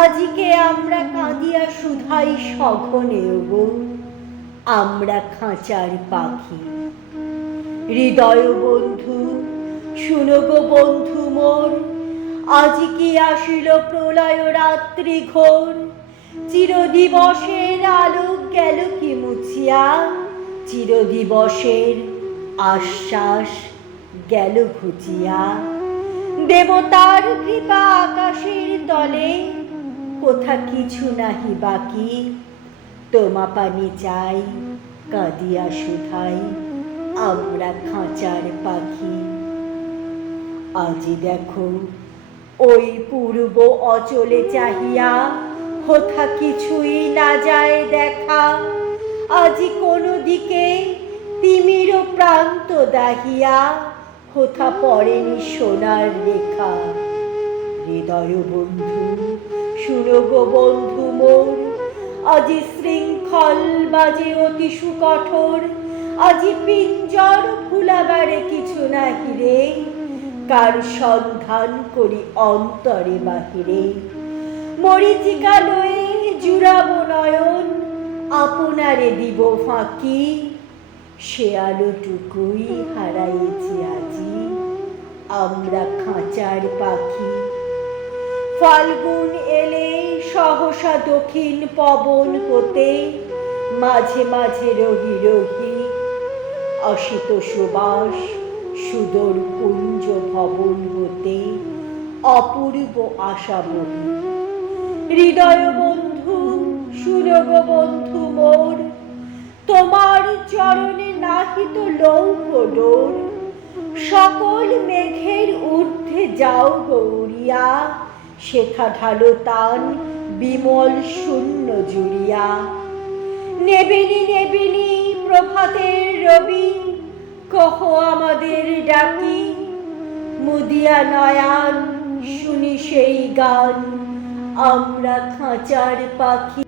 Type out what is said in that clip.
আজিকে আমরা কাঁদিয়া শুধাই সঘনে গো, আমরা খাঁচার পাখি। হৃদয় বন্ধু শুনো গো বন্ধু মোর, আজি কি আসিল প্রলয় রাত্রি ঘোর। চিরদিবসের আলোক গেল কি মুছিয়া, চিরদিবসের আশ্বাস গেল ঘুচিয়া। দেবতার কৃপা আকাশের তলে, কোথা কিছু নাহি বাকি। তোমা পানি চাই কাঁদিয়া শুধাই, আমরা খাঁচার পাখি। আজি দেখো ওই পূর্ব অচলে চাহিয়া, কোথা কিছুই না যায় দেখা। আজি কোনো দিকে তিমির প্রান্ত দাহিয়া, কোথা পড়েনি সোনার রেখা। হৃদয় বন্ধু শুনো গো বন্ধু মোর, আজি শৃঙ্খল বাজে অতি সুকঠোর। আজি পিঞ্জর ভুলাবারে কিছু নাহি রে, কার সন্ধান করি অন্তরে বাহিরে। মরীচিকা লয়ে জুড়াব নয়ন, আপনারে দিব ফাঁকি। সে আলোটুকুই হারাইছি আজি, আমরা খাঁচার পাখি। ফাল্গুন এলে সহসা দক্ষিণ পবন হতে, মাঝে মাঝে রহি রহি অসিত সুবাস সুদূর কুঞ্জ ভবন হতে, অপূর্ব আশা বহি। হৃদয় বন্ধু শুনো গো বন্ধু মোর, তোমার চরণে নাহিত লৌহ ডোর। সকল মেঘের ঊর্ধ্বে যাও গৌরিয়া, শেখা ঢালো তান বিমল শূন্য জুড়িয়া। নেবিনি নেবিনি প্রভাতের রবি, কহ আমাদের ডাকি। মুদিয়া নয়ান শুনি সেই গান, আমরা খাঁচার পাখি।